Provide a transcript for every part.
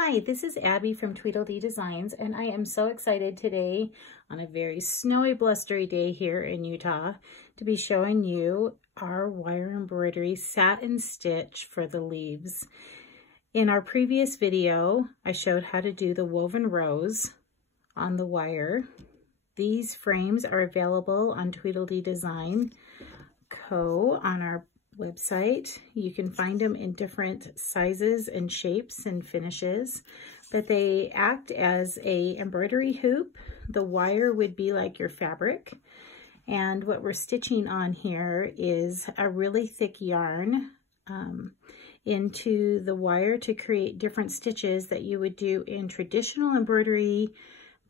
Hi, this is Abby from Tweedledee Designs, and I am so excited today on a very snowy, blustery day here in Utah to be showing you our wire embroidery satin stitch for the leaves. In our previous video, I showed how to do the woven rose on the wire. These frames are available on Tweedledee Design Co. on our website. You can find them in different sizes and shapes and finishes, but they act as a embroidery hoop. The wire would be like your fabric, and what we're stitching on here is a really thick yarn into the wire to create different stitches that you would do in traditional embroidery,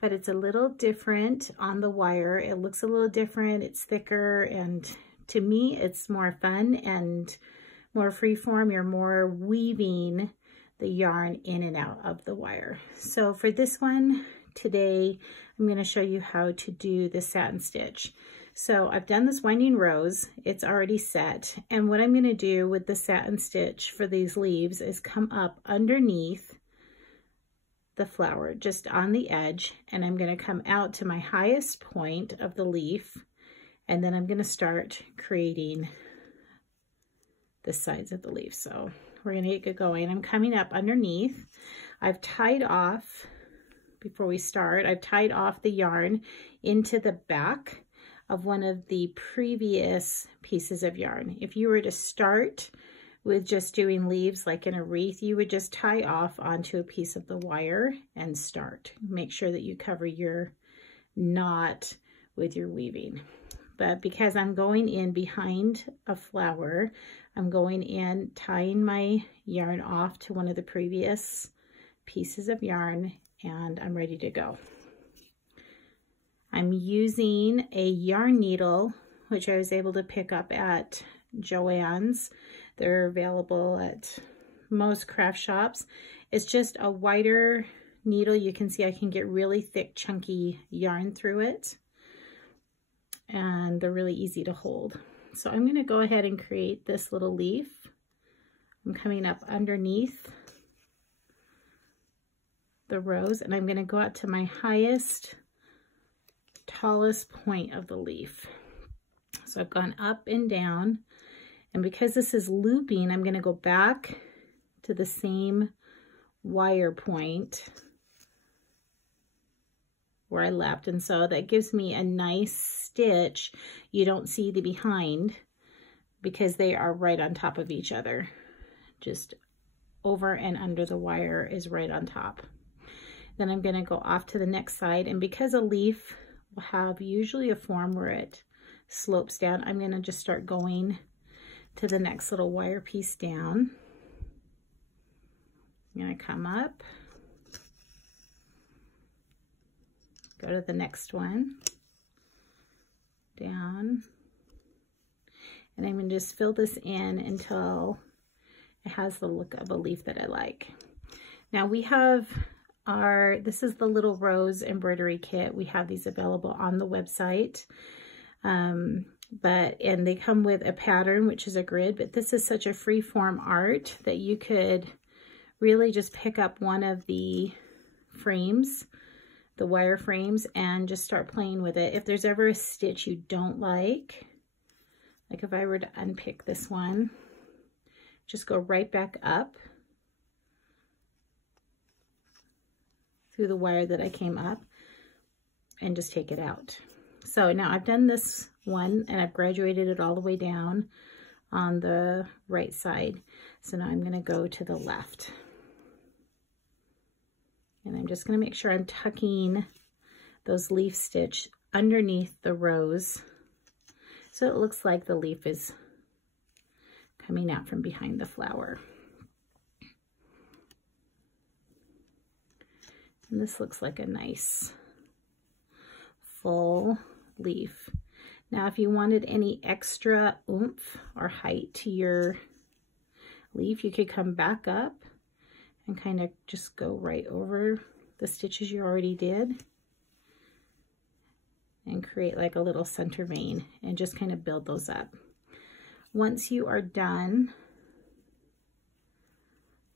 but it's a little different on the wire. It looks a little different, it's thicker, and to me, it's more fun and more freeform. You're more weaving the yarn in and out of the wire. So for this one today, I'm going to show you how to do the satin stitch. So I've done this winding rose. It's already set. And what I'm going to do with the satin stitch for these leaves is come up underneath the flower, just on the edge, and I'm going to come out to my highest point of the leaf. And then I'm going to start creating the sides of the leaf. So we're going to get going. I'm coming up underneath. I've tied off, before we start, I've tied off the yarn into the back of one of the previous pieces of yarn. If you were to start with just doing leaves like in a wreath, you would just tie off onto a piece of the wire and start. Make sure that you cover your knot with your weaving. But because I'm going in behind a flower, I'm going in, tying my yarn off to one of the previous pieces of yarn, and I'm ready to go. I'm using a yarn needle, which I was able to pick up at Joann's. They're available at most craft shops. It's just a wider needle. You can see I can get really thick, chunky yarn through it, and they're really easy to hold. So I'm going to go ahead and create this little leaf. I'm coming up underneath the rose, and I'm going to go out to my highest, tallest point of the leaf. So I've gone up and down, and because this is looping, I'm going to go back to the same wire point where I left, and so that gives me a nice stitch. You don't see the behind because they are right on top of each other. Just over and under the wire is right on top. Then I'm going to go off to the next side, and because a leaf will have usually a form where it slopes down, I'm going to just start going to the next little wire piece down. I'm going to come up, go to the next one, down, and I'm going to just fill this in until it has the look of a leaf that I like. Now we have this is the little rose embroidery kit. We have these available on the website, and they come with a pattern, which is a grid, but this is such a free form art that you could really just pick up one of the frames, the wire frames, and just start playing with it. If there's ever a stitch you don't like if I were to unpick this one, just go right back up through the wire that I came up and just take it out. So now I've done this one and I've graduated it all the way down on the right side. So now I'm going to go to the left. And I'm just going to make sure I'm tucking those leaf stitch underneath the rose, so it looks like the leaf is coming out from behind the flower. And this looks like a nice full leaf. Now, if you wanted any extra oomph or height to your leaf, you could come back up and kind of just go right over the stitches you already did and create like a little center vein and just kind of build those up. Once you are done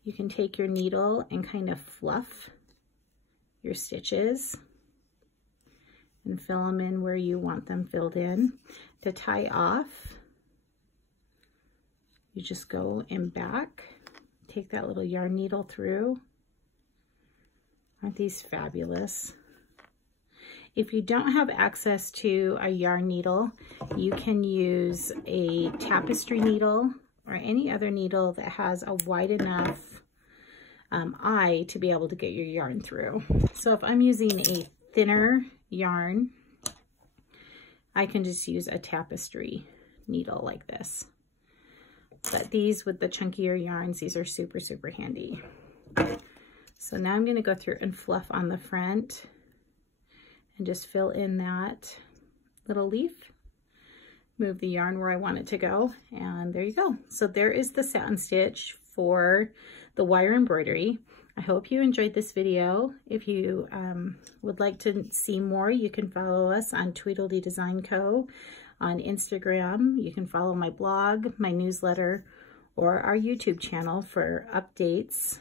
You can take your needle and kind of fluff your stitches and fill them in where you want them filled in. To tie off, you just go in back, take that little yarn needle through. Aren't these fabulous? If you don't have access to a yarn needle, you can use a tapestry needle or any other needle that has a wide enough eye to be able to get your yarn through. So if I'm using a thinner yarn, I can just use a tapestry needle like this. But these with the chunkier yarns, these are super, super handy. So now I'm going to go through and fluff on the front and just fill in that little leaf. Move the yarn where I want it to go, and there you go. So there is the satin stitch for the wire embroidery. I hope you enjoyed this video. If you would like to see more, you can follow us on Tweedledee Design Co. on Instagram. You can follow my blog, my newsletter, or our YouTube channel for updates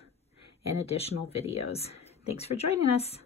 and additional videos. Thanks for joining us.